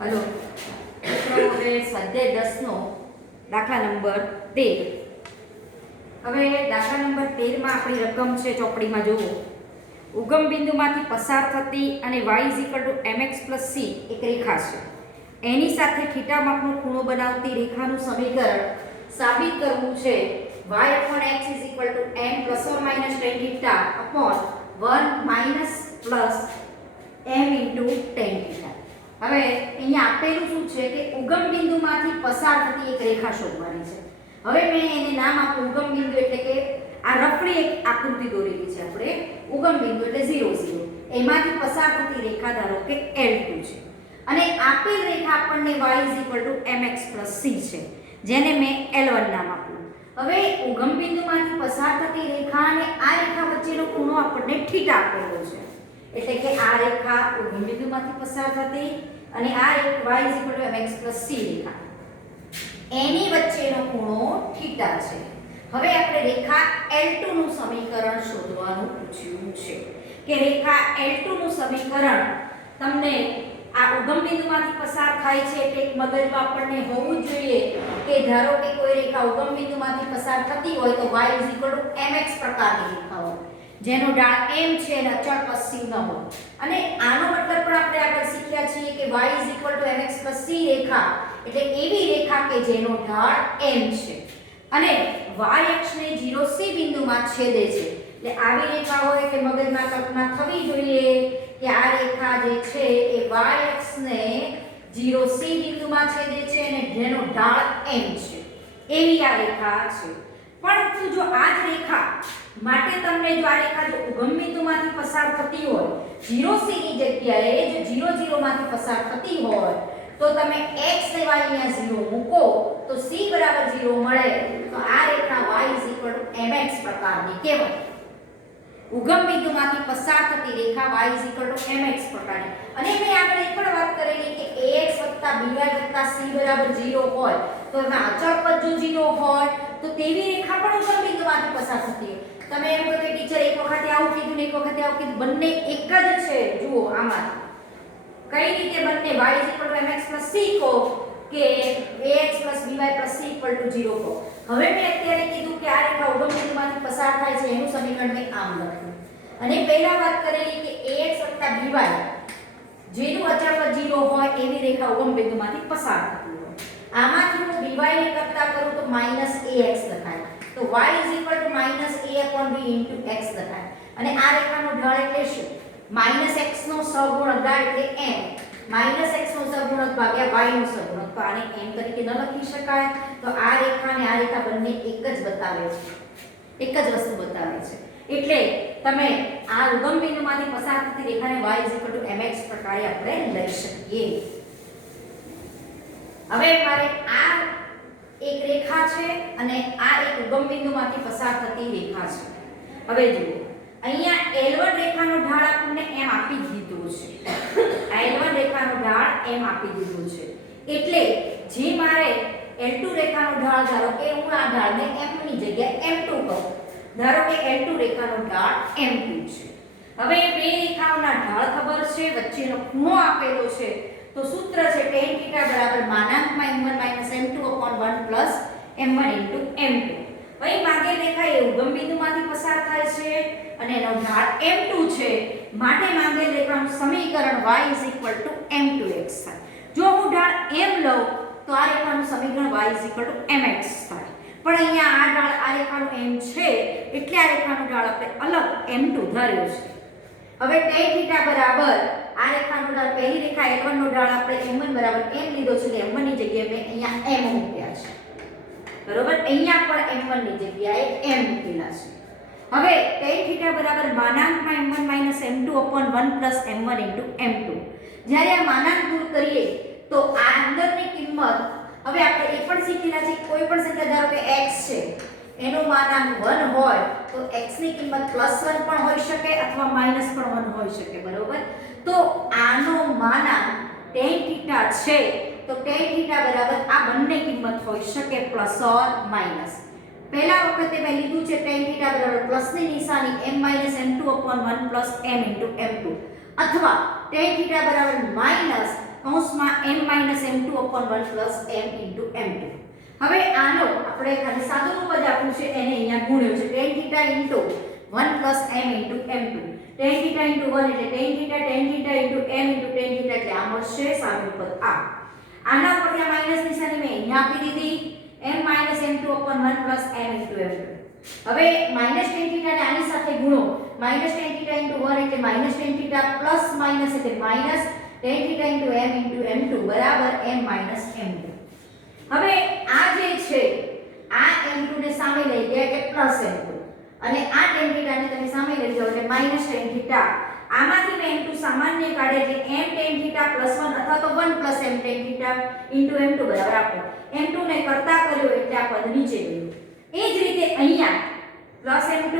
Hello મિત્રો, હવે સ્વાધ્યાય 10 નો દાખલા નંબર 13. હવે દાખલા નંબર 13 માં આપણી રકમ છે, ચોપડીમાં જુઓ. ઉગમ બિંદુમાંથી પસાર થતી અને y mx c એક રેખા છે. એની સાથે થીટા માપનો ખૂણો બનાવતી રેખાનું સમીકરણ સાબિત કરવું છે. y/x n ± tan theta upon 1 plus m tan theta. હવે અહીંયા આપેલું શું છે કે ઉગમ બિંદુમાંથી પસાર થતી એક રેખા શોધવાની છે. હવે મેં એને નામ આપ્યું ઉગમ બિંદુ, એટલે કે આ રફલી એક આકૃતિ દોરેલી છે આપણે. ઉગમ બિંદુ એટલે 0 0, એમાંથી પસાર થતી રેખા ધારો કે L2 છે અને આપેલ રેખા આપણને y mx c છે, જેને મેં L1 નામ આપ્યું. હવે ઉગમ બિંદુમાંથી પસાર થતી રેખા અને આ રેખા વચ્ચેનો ખૂણો આપણને θ આપેલો છે. એટલે કે આ રેખા ઉગમ બિંદુમાંથી પસાર થતી અને આ y mx c રેખા, એની વચ્ચેનો ખૂણો θ છે. હવે આપણે રેખા L2 નું સમીકરણ શોધવાનું પૂછ્યું છે કે રેખા L2 નું સમીકરણ તમને આ ઉગમ બિંદુમાંથી પસાર થાય છે એટલે મગજમાં આપણને હોવું જોઈએ કે ધારો કે કોઈ રેખા ઉગમ બિંદુમાંથી પસાર થતી હોય તો y mx પ્રકારની રેખા હોય, જેનો ઢાળ m છે અને અચળ પશ્ચિમ ન હોય. અને આનો મતલબ પણ આપણે આગળ શીખ્યા છીએ કે y mx c રેખા એટલે એવી રેખા કે જેનો ઢાળ m છે અને y અક્ષ ને 0 c બિંદુમાં છેદે છે. એટલે આવી રેખા હોય કે મગજમાં કલ્પના થવી જોઈએ કે આ રેખા જે છે એ y અક્ષ ને 0 c બિંદુમાં છેદે છે અને જેનો ઢાળ m છે, એવી આ રેખા છે. પરંતુ જો આ જ રેખા માટે તમને જો આ રેખા જો ઉગમ બિંદુમાંથી પસાર થતી હોય 0 c ની જગ્યાએ જો 0 0 માંથી પસાર થતી હોય તો તમે x ને y અહીંયા 0 મૂકો તો c બરાબર 0 મળે. તો આ રેખા y mx પ્રકારની કહેવાય. ઉગમ બિંદુમાંથી પસાર થતી રેખા y mx પ્રકારની. અને મેં આગળ એક પણ વાત કરેલી કે ax by c બરાબર 0 હોય તો એમાં અચળ પદ જો 0 હોય તો તેવી રેખા પણ ઉગમ બિંદુમાંથી પસાર થતી હોય. તમે એમ કહો કે ટીચર એક વખતે આવું કીધું ને એક વખતે આવું કીધું, બંને એક જ છે. જુઓ આમાં કઈ રીતે બંને y mx c કહો કે ax by c 0 કહો. હવે મેં અત્યારે કીધું કે આ રેખા ઉગમ બિંદુમાંથી પસાર થાય છે એનું સમીકરણ મેં આમ લખ્યું અને પહેલા વાત કરેલી કે ax by જેનું અચળ પદ 0 હોય એવી રેખા ઉગમ બિંદુમાંથી પસાર થતી હોય. આમાંથી હું by ને કરતા કરું તો -ax લખાય, તો y a/b x લખાય. અને આ રેખાનો ઢાળ એટલે શું? -x નો સહગુણક ઢાળ એટલે m, -x નો સહગુણક ભાગ્યા y નો સહગુણક. તો આને m તરીકે ન લખી શકાય. તો આ રેખા અને આ રેખા બંને એક જ બતાવે છે, એક જ વસ્તુ બતાવે છે. એટલે તમે આ ઉગમ બિંદુમાંથી પસાર થતી રેખાને y mx પ્રકારે આપણે લઈ શકીએ. હવે મારે આ એક રેખા છે અને આ એક ઉગમ બિંદુમાંથી પસાર થતી રેખા છે. હવે જુઓ અહીંયા L1 રેખાનો ઢાળ આપણને m આપી દીધો છે. આ L1 રેખાનો ઢાળ m આપી દીધો છે. એટલે જે મારે L2 રેખાનો ઢાળ, ધારો કે હું આ ઢાળને m ની જગ્યાએ m2 કહું, ધારો કે L2 રેખાનો ઢાળ m2 છે. હવે બે રેખાઓના ઢાળ ખબર છે, વચ્ચેનો ખૂણો આપેલો છે. તો સૂત્ર છે tan θ m1 - m2/1 m1 * m2. ભાઈ માગેલ રેખા એ ઉગમ બિંદુમાંથી પસાર થાય છે અને એનો ઢાળ m2 છે, માટે માગેલ રેખાનું સમીકરણ y m2x થાય. જો હું ઢાળ m લઉં તો આ રેખાનું સમીકરણ y mx થાય. પણ અહીંયા આ ઢાળ આ રેખાનું m છે એટલે આ રેખાનું ઢાળ આપણે અલગ m2 ધાર્યો છે. હવે tan θ બરાબર આ રેખાનો ઢાળ, પહેલી રેખા L1 નો ઢાળ આપણે m1 બરાબર m લીધો છે એટલે m1 ની જગ્યાએ મેં અહીંયા m મૂક્યા છે. બરોબર, અહીંયા પણ m1 ની જગ્યાએ m મૂકેલા છે. હવે tan θ બરાબર m1 - m2/1 m1 * m2. જ્યારે આ માનાંક દૂર કરીએ તો આ અંદરની કિંમત, હવે આપણે એ પણ શીખેલા છે કોઈ પણ સંખ્યા ધારો કે x છે એનો માનાંક 1 હોય તો x ની કિંમત +1 પણ હોઈ શકે અથવા -1 હોઈ શકે. બરોબર, તો આનો માનાંક tan θ છે તો tan θ બરાબર આ બંને કિંમત હોઈ શકે +or-. પહેલા વખતે મેં લીધું છે tan θ બરાબર પ્લસની નિશાની m - m2/1 m * m2 અથવા tan θ બરાબર કૌંસમાં m-m2/1 m m2. હવે આનો આપણે ખાલી સાદું રૂપ જ આપ્યું છે, એને અહીંયા ગુણ્યો છે tan θ * 1 + m m2. tan θ * 1 એટલે tan θ * m tan θ એટલે આ મળશે સાદું પદ આ. આના પરથી આ માઈનસ નિશાની મેં અહીંયા આપી દીધી m-m2/1 + m m2. હવે માઈનસ tan θ ને આની સાથે ગુણો. માઈનસ tan θ * 1 એટલે માઈનસ tan θ પ્લસ માઈનસ એટલે માઈનસ tan θ * m m2 બરાબર m - m2. હવે આ જે છે આ m2 ને સામે લઈ ગયા એટલે પ્લસ m2 અને આ tan θ ને તમે સામે લઈ જાઓ એટલે માઈનસ tan θ. આમાંથી મેં m2 સામાન્ય કાઢે એટલે m tan θ + 1 અથવા તો 1 + m tan θ * m2 બરાબર આપો. m2 ને કરતા કર્યો એટલે આ પદ નીચે ગયું. એ જ રીતે અહીંયા પ્લસ m2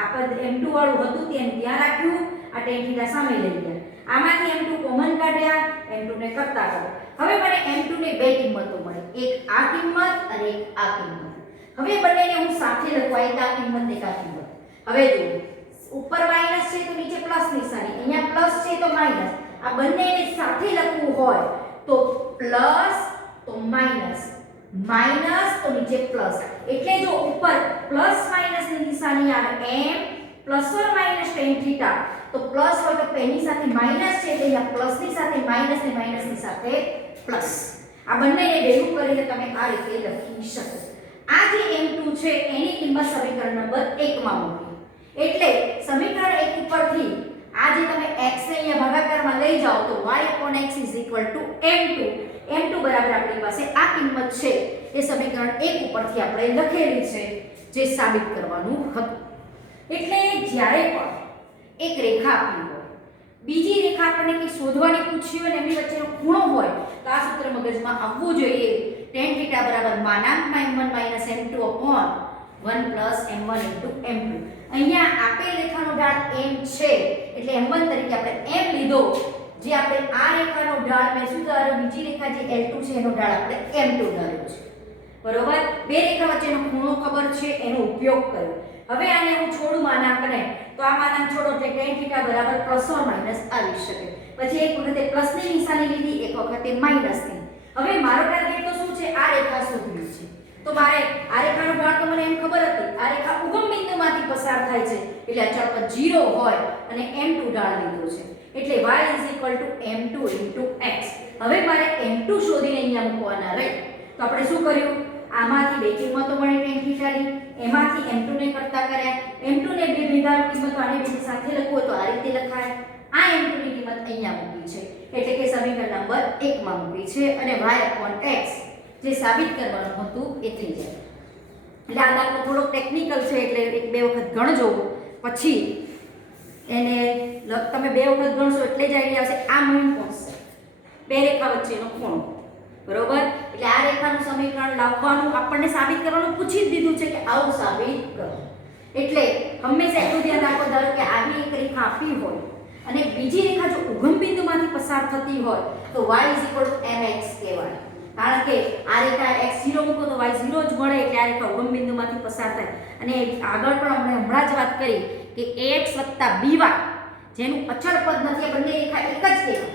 આ પદ m2 વાળું હતું તેને ત્યાં રાખ્યું, આ tan θ સામે લઈ ગયા. આમાંથી m2 કોમન કાઢ્યા, m2 ને કરતા કરો. હવે મને m2 ની બે કિંમતો મળી, એક આ કિંમત અને એક આ કિંમત. હવે બંનેને હું સાથે લખવા, એક આ કિંમત એક આ કિંમત. હવે જો ઉપર માઈનસ છે તો નીચે પ્લસ નિશાની, અહીંયા પ્લસ છે તો માઈનસ. આ બંનેને સાથે લખવું હોય તો પ્લસ તો માઈનસ, માઈનસ તો નીચે પ્લસ. એટલે જો ઉપર પ્લસ માઈનસ ની નિશાની આવે m ± tan θ તો પ્લસ હોય તો પેની સાથે માઈનસ છે એટલે અહીંયા પ્લસ ની સાથે માઈનસ ને માઈનસ ની સાથે પ્લસ. આ બંનેને ભેગું કરીને તમે આ રીતે લખી શકો. આ જે m2 છે એની કિંમત સમીકરણ નંબર 1 માં મૂકી. એટલે સમીકરણ 1 ઉપરથી આ જે તમે x ને અહીંયા ભાગાકારમાં લઈ જાઓ તો y/x m2. m2 બરાબર આપણી પાસે આ કિંમત છે એ સમીકરણ 1 ઉપરથી આપણે લખેલી છે, જે સાબિત કરવાનું હતું. એટલે જ્યારે પણ એક રેખા આપી હોય, બીજી રેખા આપણને કે શોધવાની પૂછી હોય ને એમની વચ્ચેનો ખૂણો હોય તો આ સૂત્ર મગજમાં આવવું જોઈએ. tan θ m1 - m2/1 + m1 * m2. અહીંયા આપેલ રેખાનો ઢાળ m છે એટલે m1 તરીકે આપણે m લીધો. જે આપણે આ રેખાનો ઢાળ મેં શું ધાર્યો, બીજી રેખા જે L2 છે એનો ઢાળ આપણે m2 ધાર્યો છે. બરોબર, બે રેખા વચ્ચેનો ખૂણો ખબર છે એનો ઉપયોગ કર્યો. હવે આને હું છોડું માનાંકને તો આ માનાંક છોડો એટલે tan θ બરાબર ± આવી શકે. પછી એક વખતે પ્લસની નિશાની લીધી, એક વખતે માઈનસની. હવે મારો ટાર્ગેટ તો શું છે, આ રેખા શોધવી છે. તો મારે આ રેખાનો ઢાળ તો મને એમ ખબર હતી, આ રેખા ઉગમ બિંદુમાંથી પસાર થાય છે એટલે અચળ પદ 0 હોય અને m2 ઢાળ લીધો છે એટલે y = m2 * x. હવે મારે m2 શોધીને અહીંયા મૂકવાના રહે. તો આપણે શું કર્યું, આમાંથી બે કિંમતો મળી tan θ ની, એમાંથી m2 ને કરતા કર્યા. m2 ને બે ભેગા કિંમતો આને બે સાથે લખો તો આ રીતે લખાય. આ m2 ની કિંમત અહીંયા મૂકી છે એટલે કે સમીકરણ નંબર 1 માં મૂકી છે અને y/x જે સાબિત કરવાનું હતું એ થઈ જાય. એટલે આ દાખલો થોડો ટેકનિકલ છે એટલે એક બે વખત ગણજો, પછી એને તમે બે વખત ગણશો એટલે જ આઈડિયા આવશે. આ મેઈન કોન્સેપ્ટ બે રેખા વચ્ચેનો ખૂણો, બરોબર. એટલે આ રેખાનું સમીકરણ લાવવાનું આપણને સાબિત કરવાનું પૂછી જ દીધું છે કે આવું સાબિત કરો. એટલે હંમેશા એટલું ધ્યાન રાખો, ધારો કે આવી એક રેખા આપી હોય અને બીજી રેખા જો ઉગમ બિંદુમાંથી પસાર થતી હોય તો y = mx કહેવાય. કારણ કે આ રેખા x0 મૂકો તો y0 જ મળે એટલે આ રેખા ઉગમ બિંદુમાંથી પસાર થાય. અને આગળ પણ આપણે હમણાં જ વાત કરી કે ax + by જેનું અચળ પદ નથી, આ બંને રેખા એક જ કહેવાય.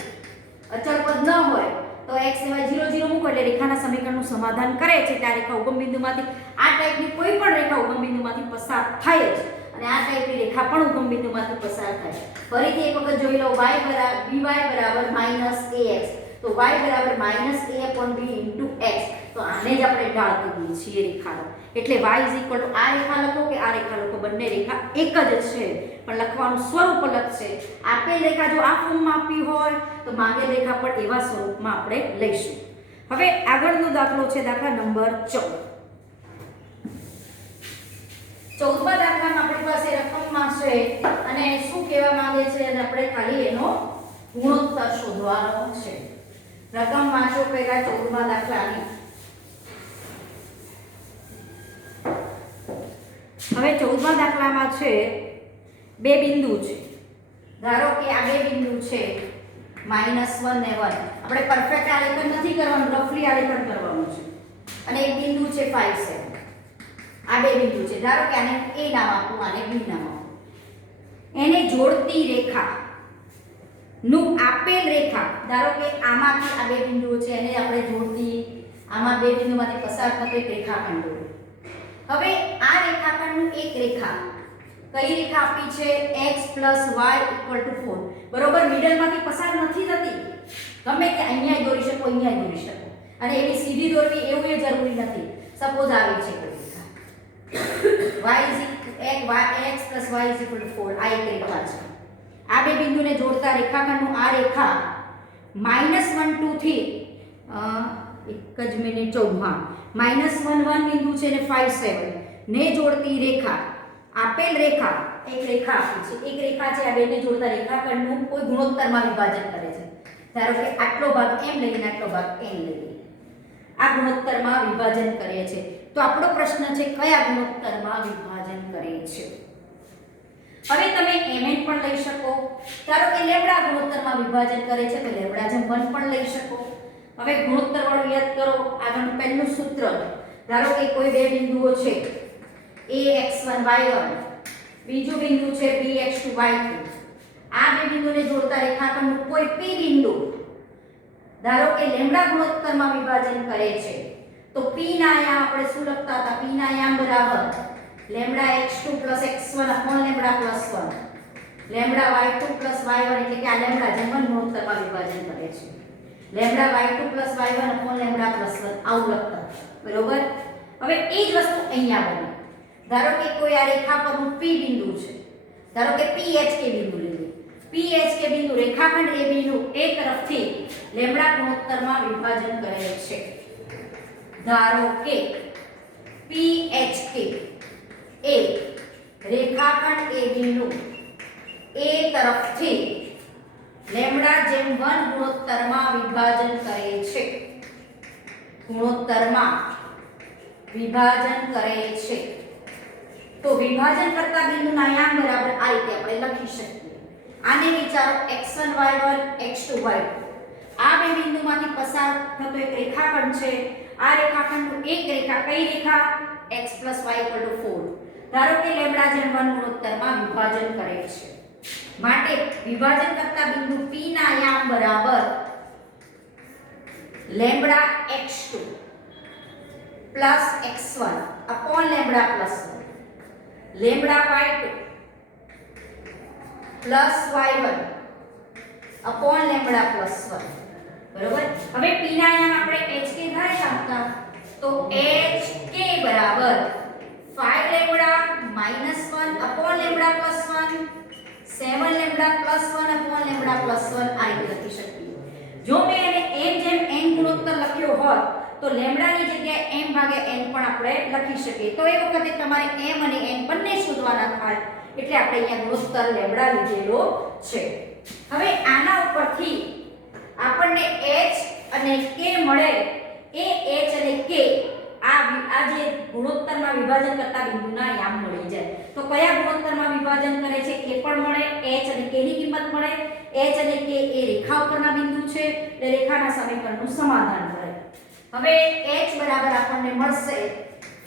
અચળ પદ ન હોય તો x ને y 0 0 મૂકો એટલે રેખાના સમીકરણનું સમાધાન કરે છે. એટલે આ રેખા ઉગમ બિંદુમાંથી, આ ટાઈપની કોઈ પણ રેખા ઉગમ બિંદુમાંથી પસાર થાય જ અને આ ટાઈપની રેખા પણ ઉગમ બિંદુમાંથી પસાર થાય. ફરીથી એક વખત જોઈ લો, by = -ax તો y = -a/b * x. તો આને જ આપણે ઢાળ કહીએ છીએ રેખાનો. એટલે y = આ રેખા લખો કે આ રેખા લખો, બંને રેખા એક જ છે પણ લખવાનું સ્વરૂપ અલગ છે. આપેલ રેખા જો આ ફોર્મમાં આપી હોય તો માંગેલ રેખા પણ એવા સ્વરૂપમાં આપણે લઈશું. હવે આગળનો દાખલો છે દાખલા નંબર 14. 14મા દાખલામાં આપણી પાસે રકમમાં છે અને શું કહેવા માંગે છે અને આપણે ખાલી એનો ગુણોત્તર શોધવાનો છે. રકમ વાંચો પહેલા 14મા દાખલાની. હવે 14મા દાખલામાં છે બે બિંદુ છે. ધારો કે આ બે બિંદુ છે -1 ને 1. આપણે પરફેક્ટ આલેખન નથી કરવાનું, રફલી આલેખન કરવાનું છે. અને એક બિંદુ છે 5 7. આ બે બિંદુ છે. ધારો કે આને a નામ આપું, આને b નામ આપું. એને જોડતી રેખા નું આપેલ રેખા, ધારો કે આમાંથી આ બે બિંદુઓ છે એને આપણે જોડતી, આમાં બે બિંદુમાંથી પસાર થતો એક રેખાખંડ દોરો. હવે આ રેખાખંડનું એક રેખા કઈ રેખા આપી છે? x y = 4. બરોબર, મિડલમાંથી પસાર નથી થતી. ગમે તે અહીંયા દોરી શકો, અહીંયા દોરી શકો, અને એની સીધી દોરવી એવું એ જરૂરી નથી. સપોઝ આવી છે કોઈ રેખા x + y = 4, આ એક રેખા છે. આ બે બિંદુને જોડતા રેખાખંડનું આ રેખા -1 2 થી એક જ મિનિટ 14, -1 1 બિંદુ છે ને 5 7 ને જોડતી રેખા, આપેલ રેખા એક રેખા આપી છે, એક રેખા છે. આ બેને જોડતા રેખાખંડનું કોઈ ગુણોત્તરમાં વિભાજન કરે છે. ધારો કે આટલો ભાગ m લઈએ ને આટલો ભાગ n લઈએ, આ ગુણોત્તરમાં વિભાજન કરે છે. તો આપણો પ્રશ્ન છે કયા ગુણોત્તરમાં વિભાજન કરે છે? હવે તમે mn પણ લઈ શકો. ધારો કે લેમ્બડા ગુણોત્તરમાં વિભાજન કરે છે તો લેમ્બડા જેમ 1 પણ લઈ શકો. હવે ગુણોત્તર વાળું યાદ કરો. આગળનું પહેલું સૂત્ર, ધારો કે કોઈ બે બિંદુઓ છે ax1 y1, બીજું બિંદુ છે bx2 y2. આ બે બિંદુને જોડતા રેખાખંડનું કોઈ p બિંદુ ધારો કે લેમ્બડા ગુણોત્તરમાં વિભાજન કરે છે તો p ના આયામ આપણે શું લખતા હતા? p ના આયામ બરાબર lambda x2 + x1 / lambda + 1, lambda y2 + y1, એટલે કે આ લેમ્બડા જેમ 1 ગુણોત્તરમાં વિભાજન કરે છે. લેમ્બડા y2 + y1 / લેમ્બડા + 1 આવું લખતા. બરોબર, હવે એ જ વસ્તુ અહીંયા બને. ધારો કે કોઈ આ રેખા પરનું p બિંદુ છે, ધારો કે phk બિંદુ લઈએ. phk બિંદુ રેખાખંડ AB નું એક તરફથી લેમ્બડા ગુણોત્તરમાં વિભાજન કરે છે. ધારો કે phk એ રેખાખંડ AB નું A તરફથી લેમ્બડા જેમ 1 ગુણોત્તરમાં વિભાજન કરે છે. ગુણોત્તરમાં વિભાજન કરે છે. તો વિભાજન કરતા બિંદુના આયામ બરાબર આ રીતે આપણે લખી શકીએ. આને વિચારો x1 y1 x2 y2. આ બે બિંદુમાંથી પસાર થતો એક રેખાખંડ છે. આ રેખાખંડનું એક રેખા કઈ રેખા? x + y = 4. ધારો કે લેમ્બડા જેમ 1 ગુણોત્તરમાં વિભાજન કરે છે. માટે વિભાજન કરતા બિંદુ p ના આયામ બરાબર lambda x2 + x1 / lambda + 1, lambda y2 + y1 / lambda + 1. બરોબર, હવે p ના આયામ આપણે hk ધારી શકતા. તો hk બરાબર 5 લેમ્બડા -1 / લેમ્બડા + 1, 7 લેમ્બડા + 1 / લેમ્બડા + 1 આ રીતે લખી શકીએ. જો મેં એને m જેમ n ગુણોત્તર લખ્યો હોત તો લેમ્બડાની જગ્યાએ m ભાગ્યા n પણ આપણે લખી શકીએ. તો એ વખતે તમારે m અને n બંને શોધવાના થાય, એટલે આપણે અહીંયા ગુણોત્તર લેમ્બડા લીધેલો છે. હવે આના ઉપરથી આપણને h અને k મળે. એ h અને k આ જે ગુણોત્તરમાં વિભાજન કરતા બિંદુના આયામ મળી જાય. તો કયા ગુણોત્તરમાં વિભાજન કરે છે એ પણ મળે, h અને k ની કિંમત મળે. h અને k એ રેખા ઉપરના બિંદુ છે એટલે રેખાના સમીકરણનું સમાધાન કરે. હવે h બરાબર આપણને મળશે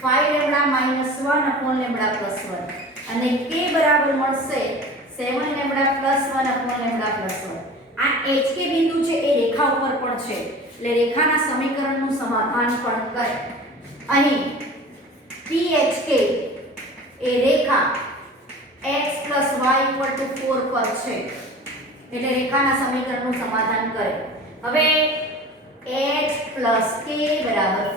5 લેમ્બડા -1 / લેમ્બડા + 1 અને k બરાબર મળશે 7 લેમ્બડા + 1 / લેમ્બડા + 1. આ hk બિંદુ છે એ રેખા ઉપર પણ છે એટલે રેખાના સમીકરણનું સમાધાન પણ કરે. અહીં phk એ રેખા x + y = 4 પર છે એટલે રેખાના સમીકરણનું સમાધાન કરે. હવે h + k =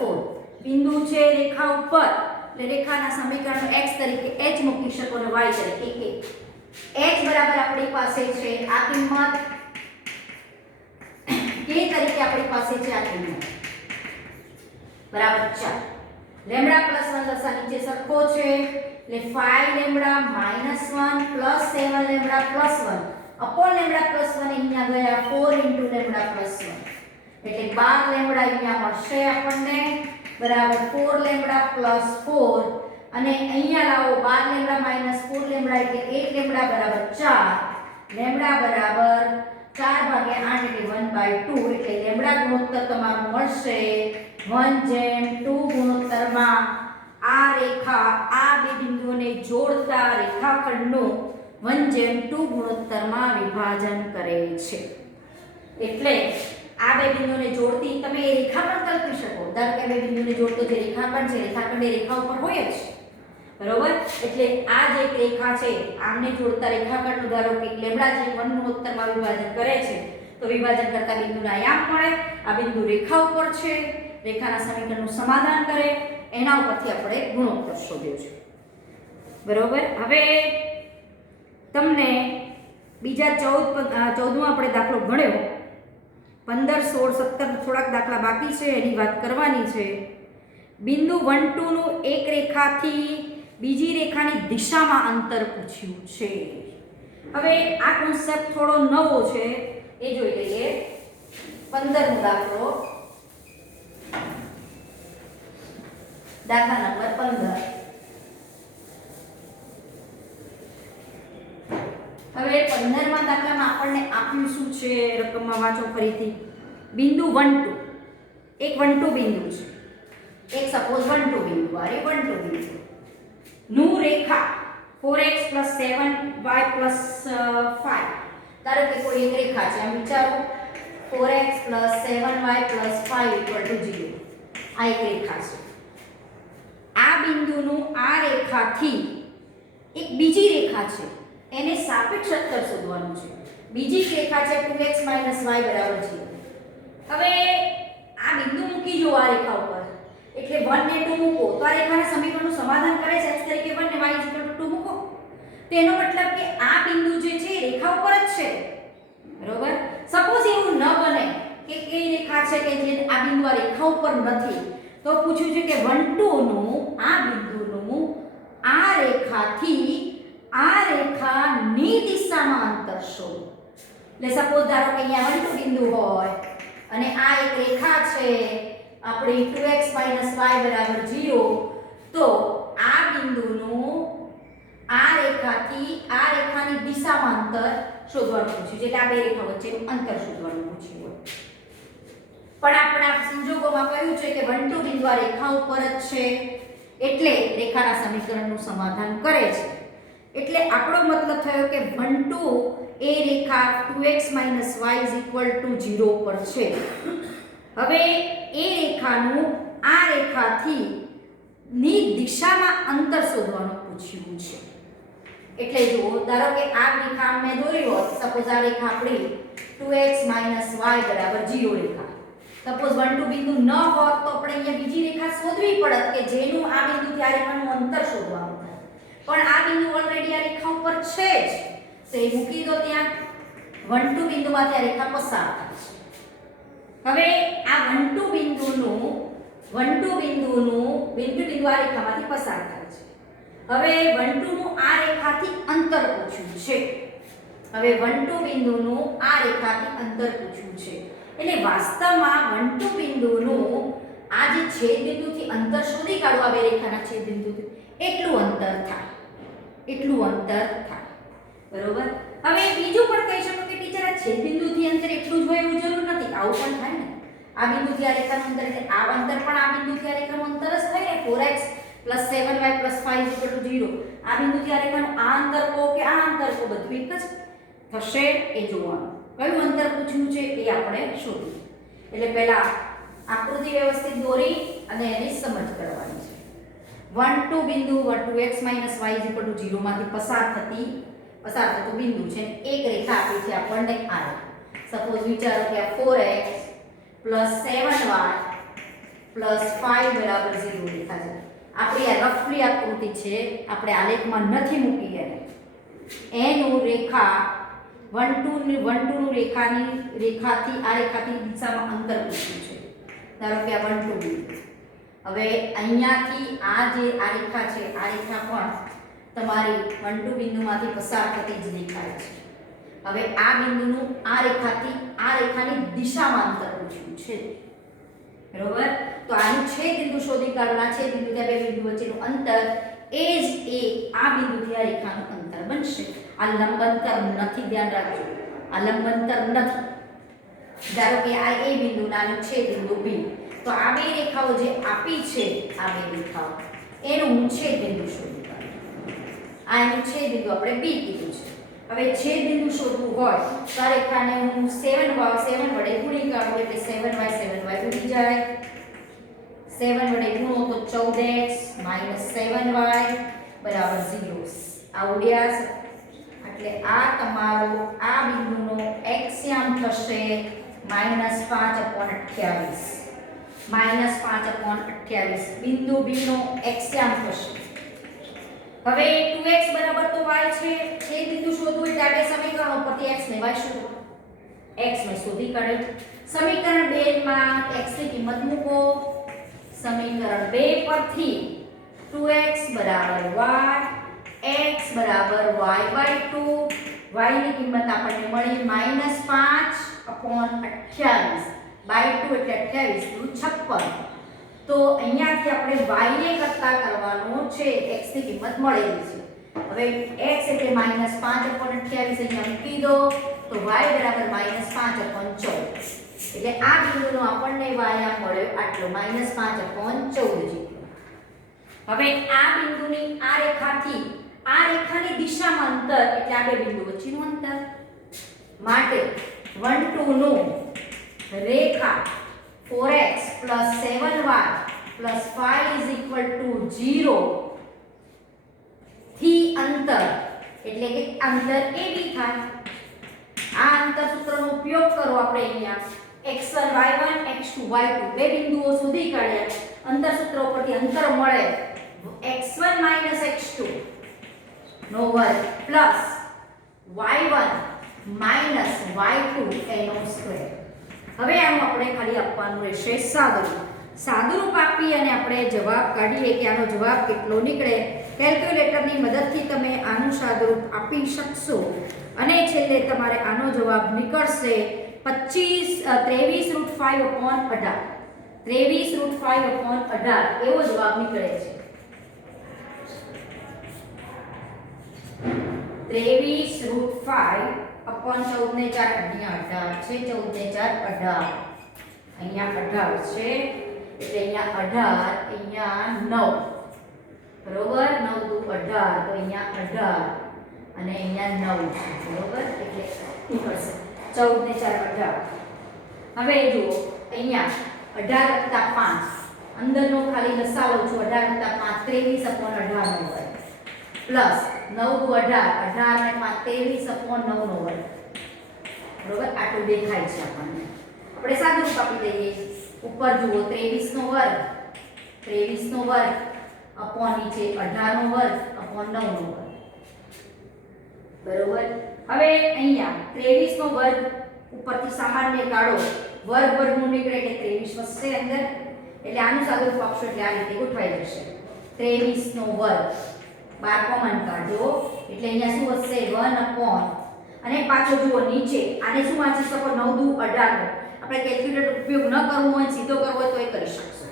4 બિંદુ છે રેખા ઉપર એટલે રેખાના સમીકરણનો x તરીકે h મૂકી શકો અને y તરીકે k. h બરાબર આપણી પાસે છે આ કિંમત, k તરીકે આપણી પાસે છે આ કિંમત બરાબર 4. લેમ્બડા + 1 લસા નીચે સરખો છે એટલે 5 લેમ્બડા -1 + 7 લેમ્બડા + 1 / લેમ્બડા + 1 અહીંયા ગયા 4 * લેમ્બડા + 1 એટલે 12 લેમ્બડા અહીંયા મળશે આપણને બરાબર 4 લેમ્બડા + 4 અને અહીંયા લાવો 12 લેમ્બડા - 4 લેમ્બડા એટલે 8 લેમ્બડા બરાબર 4. લેમ્બડા બરાબર 4/8 એટલે 1/2 એટલે લેમ્બડા ગુણોત્તર તમારું મળશે 1:2 ગુણોત્તરમાં આ રેખા આ બે બિંદુઓને જોડતા રેખાખંડનું 1:2 ગુણોત્તરમાં વિભાજન કરે છે. એટલે આ બે બિંદુને જોડતી તમે એ રેખા પણ કલ્પી શકો. ધારો કે બે બિંદુને જોડતો જે રેખાખંડ છે, રેખાખંડ એ રેખા ઉપર હોય જ, બરોબર. એટલે આ જે એક રેખા છે, આમને જોડતા રેખાખંડનું ધારો કે લેમ્બડા જે 1 ગુણોત્તરમાં વિભાજન કરે છે, તો વિભાજન કરતા બિંદુના આયામ મળે. આ બિંદુ રેખા ઉપર છે, રેખાના સમીકરણનું સમાધાન કરે, એના ઉપરથી આપણે ગુણોત્તર શોધ્યો છે, બરોબર. હવે તમને બીજા 14માં આપણે દાખલો ગણ્યો. 15, 16, 17 થોડાક દાખલા બાકી છે, એની વાત કરવાની છે. બિંદુ 1, 2 નું એક રેખાથી બીજી રેખાની દિશામાં અંતર પૂછ્યું છે. હવે આ કોન્સેપ્ટ થોડો નવો છે, એ જોઈ લઈએ. 15મો દાખલો, દાખલા નંબર 15. હવે 15મા દાખલામાં આપણને આપ્યું શું છે, રકમમાં વાંચો ફરીથી. બિંદુ 1, 2, એક 1, 2 બિંદુ છે, એક સપોઝ 1, 2 બિંદુ, આ 1, 2 બિંદુ નું રેખા 4x 7y 5. ધારો કે કોઈ એક રેખા છે, આમ વિચારો 4x 7y 5 0. આ એક રેખા છે. આ બિંદુનું આ રેખાથી એક બીજી રેખા છે, એને સાપેક્ષ અંતર શોધવાનું છે. બીજી રેખા છે 2x - y 0. હવે આ બિંદુ મૂકી જો આ રેખા ઉપર, એટલે 1 ને 2 મૂકો તો આ રેખાના સમીકરણનું સમાધાન કરે છે. x તરીકે 1 ને y 2 મૂકો, તેનો મતલબ કે આ બિંદુ જે છે રેખા ઉપર જ છે, બરોબર. સપોઝ એવું ન બને કે કઈ રેખા છે કે જે આ બિંદુ આ રેખા ઉપર નથી, તો પૂછ્યું છે કે 1, 2 નું આ બિંદુનું આ રેખાથી આ રેખાની દિશામાં અંતર શોધો. એટલે સપોઝ ધારો કે અહીંયા 1, 2 બિંદુ હોય અને આ એક રેખા છે આપણી 2x - y 0, તો આ બિંદુનું આ રેખાથી આ રેખાની દિશામાં અંતર શોધવાનું પૂછ્યું છે. એટલે આ બે રેખા વચ્ચેનું અંતર શોધવાનું પૂછ્યું. પણ આપણા સંજોગોમાં કહ્યું છે કે 1, 2 બિંદુ આ રેખા ઉપર જ છે, એટલે રેખાના સમીકરણનું સમાધાન કરે છે. એટલે આપણો મતલબ થયો કે 1, 2 એ રેખા 2x - y 0 પર છે. હવે એ રેખાનું આ રેખાથી ની દિશામાં અંતર શોધવાનું પૂછ્યું છે. એટલે જુઓ, ધારો કે આ રેખા મેં દોરી હોત, સપોઝ આ રેખા આપણી 2x - y 0 રેખા. સપોઝ 1, 2 બિંદુ ન હોત તો આપણે અહીંયા બીજી રેખા શોધવી પડત કે જેનું આ બિંદુથી આ રેખાનું અંતર શોધવાનું થાય. પણ આ બિંદુ ઓલરેડી આ રેખા ઉપર છે જ, તો એ મૂકી દો ત્યાં. 1, 2 બિંદુમાંથી આ રેખા પસાર થાય છે. હવે આ 1, 2 બિંદુ આ રેખામાંથી પસાર થાય છે. હવે 1, 2 નું આ રેખાથી અંતર પૂછ્યું છે. હવે 1, 2 બિંદુનું આ રેખાથી અંતર પૂછ્યું છે. એટલે વાસ્તવમાં 1, 2 બિંદુનું આ જે છેદ બિંદુથી અંતર શોધી કાઢવા, બે રેખાના છેદ બિંદુથી એટલું અંતર થાય, બરોબર. હવે બીજું પણ કહી શકો કે ટીચર આ છેદ બિંદુથી અંતર એટલું જ હોય એવું જરૂર નથી. આવું પણ થાય ને, આ બિંદુથી આ રેખાનું અંતર એટલે આ અંતર પણ આ બિંદુથી આ રેખાનું અંતર જ થાય ને. 4x + 7y + 5 0. આ બિંદુથી આ રેખાનું આ અંતર કહો કે આ અંતર કહો, બધું એક જ થશે. એ જોવાનું કયું અંતર પૂછ્યું છે એ આપણે શોધીએ. એટલે પહેલા આકૃતિ વ્યવસ્થિત દોરી અને એની સમજ કરવાની છે. 1, 2 બિંદુ 2x - y 0 માંથી પસાર થતું બિંદુ છે. એક રેખા આપી છે આપણને આ. સપોઝ વિચારો કે આ 4x + 7y + 5 0 રેખા છે. આપણી આ રફલી આકૃતિ છે, આપણે આલેખમાં નથી મૂકી એનું રેખા 1, 2 નું રેખાથી આ રેખાથી દિશામાં અંતર પૂછ્યું છે. ધારો કે આ 1, 2 બિંદુ. હવે અહીંયાથી આ જે આ રેખા છે, આ રેખા પણ તમારી 1, 2 બિંદુમાંથી પસાર થતી જ દેખાય છે. હવે આ બિંદુનું આ રેખાથી આ રેખાની દિશામાં અંતર પૂછ્યું છે, બરોબર. તો આનું છેદ બિંદુ શોધી કાઢવાના. છેદ બિંદુ બે બિંદુ વચ્ચેનું અંતર એ જ આ બિંદુથી આ રેખાનું અંતર બનશે. આ લંબ અંતર નથી, ધ્યાન રાખજો, આ લંબ અંતર નથી. ધારો કે આ એ બિંદુ નાનું છેદ બિંદુ B. તો આ બે રેખાઓ જે આપી છે, આ બે રેખાઓ એનું છેદ બિંદુ શોધી કાઢો. આ એનું છેદ બિંદુ આપણે B કીધું છે. હવે છેદ બિંદુ શોધવું હોય તો આ રેખાને હું 7 વડે ગુણી કાઢું એટલે 7y ઉડી જાય. 7 વડે ગુણો તો 14x - 7y બરાબર 0. આ ઉડ્યા એટલે આ તમારો આ બિંદુનો એક્સ્યામ થશે -5/28. -5/28 બિંદુ B નો એક્સ્યામ થશે. હવે 2x બરાબર તો y છે. છેદ બિંદુ શોધવું એટલે આ બે સમીકરણો પરથી x ને y શોધો. x ને શોધી કાઢ્યો. સમીકરણ 2 માં x ની કિંમત મૂકો. સમીકરણ 2 પરથી 2x બરાબર y, x બરાબર y/2, y ની કિંમત આપણને મળી -5/28 /2 એટલે 28 56. તો અહીંયાથી આપણે y ને કરતા કરવાનો છે. x ની કિંમત મળેલી છે. હવે x એટલે -5/28 અહીંયા મૂકી દો તો y બરાબર -5/14. એટલે આ બિંદુનો આપણને y આ મળ્યો આટલો -5/14 જેટલો. હવે આ બિંદુની આ રેખાથી આ રેખાની દિશામાં અંતર એટલે આ બે બિંદુ વચ્ચેનું અંતર માટે 1 2 નું રેખા 4x + 7y + 5 = 0 થી અંતર એટલે કે અંતર AB થાય. આ અંતર સૂત્રનો ઉપયોગ કરો આપણે અહીંયા x1 y1 x2 y2 બે બિંદુઓ શોધી કાઢ્યા. અંતર સૂત્ર ઉપરથી અંતર મળે x1 - x2 નો વર્ગ પ્લસ y1 - y2 એનો સ્ક્વેર. હવે આનું આપણે ખાલી આપવાનું રહેશે સાદુરૂપ આપી અને આપણે જવાબ કાઢીએ કે આનો જવાબ કેટલો નીકળે. કેલ્ક્યુલેટરની મદદથી તમે આનું સાદુરૂપ આપી શકશો અને છેલ્લે તમારે આનો જવાબ નીકળશે 23√5/18. 23√5/18 એવો જવાબ નીકળે છે. 23√5/14 ને 4 અહીંયા 18 છે. 14 ને 4 18 અહીંયા 18 છે એટલે અહીંયા 18 અહીંયા 9 બરોબર. 9 દુ 18 તો અહીંયા 18 અને અહીંયા 9 છે બરોબર. એટલે નીકળશે 14 ને 4 18. હવે જુઓ અહીંયા 18 + 5 અંદરનો ખાલી લસાવો છું. 18 + 5 23/18 નો વર્ગ પ્લસ 9 દુ 18 18 ને 5 23/9 નો વર્ગ બરોબર. આટલું દેખાય છે આપણને. આપણે સાદુરૂપ આપી દઈએ. ઉપર જુઓ 23 નો વર્ગ 23 નો વર્ગ અપોન નીચે 18 નો વર્ગ અપોન 9 નો વર્ગ બરોબર. હવે અહીંયા 23 નો વર્ગ ઉપરથી સામાન્ય કાઢો. વર્ગ વર્ગમૂળ નીકળે એટલે 23 વધશે અંદર. એટલે આનું સાદુરૂપ આપશો એટલે આ રીતે ગોઠવાઈ જશે. 23 નો વર્ગ 12 કોમન કાઢો એટલે અહીંયા શું વધશે 1 અપોન અને પાછો જુઓ નીચે આને શું વાંચી શકો 9 દુ 18. આપણે કેલ્ક્યુલેટર ઉપયોગ ન કરવો હોય સીધો કરવો હોય તો એ કરી શકશો.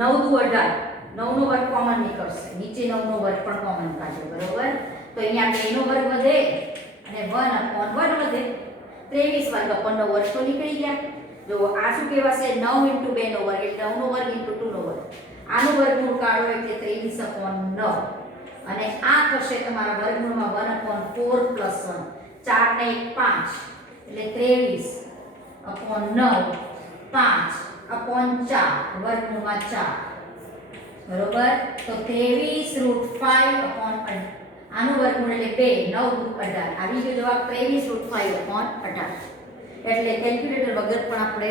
9 દુ 18 9 નો વર્ગ કોમન નીકળશે. નીચે 9 નો વર્ગ પણ કોમન કાઢો બરોબર. તો અહીંયા 2 નો વર્ગ વધે અને 1 અપોન 1 વધે. 23 વર્ગ અપોન 9 વર્ગ તો નીકળી ગયા. જો આ શું કહેવાશે 9 * 2 નો વર્ગ એટલે 9 નો વર્ગ * 2 નો વર્ગ. આનું વર્ગમૂળ કાઢો એટલે 23/9 અને આ થશે તમારા વર્ગમૂળમાં 1/4 + 1 4 ને 1 5 એટલે 23/9 5/4 વર્ગમૂળમાં 4 બરોબર. તો 23√5/18 આનું વર્ગમૂળ એટલે 2 9 દુ 18 આવી ગયો જવાબ 23√5/18. એટલે કેલ્ક્યુલેટર વગર પણ આપણે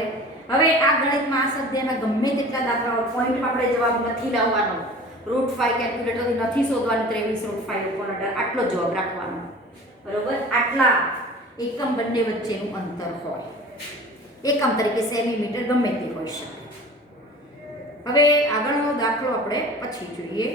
હવે આ ગણિતમાં આ સ્વાધ્યાયના ગમે તેટલા દાખલાઓ પોઈન્ટમાં આપણે જવાબ નથી લાવવાનો. √5 કેલ્ક્યુલેટરથી નથી શોધવાનું. 23√5/18 આટલો જવાબ રાખવાનો બરોબર. આટલા એકમ બંને વચ્ચેનું અંતર હોય. એકમ તરીકે સેન્ટીમીટર ગમે તે હોઈ શકે. હવે આગળનો દાખલો આપણે પછી જોઈએ.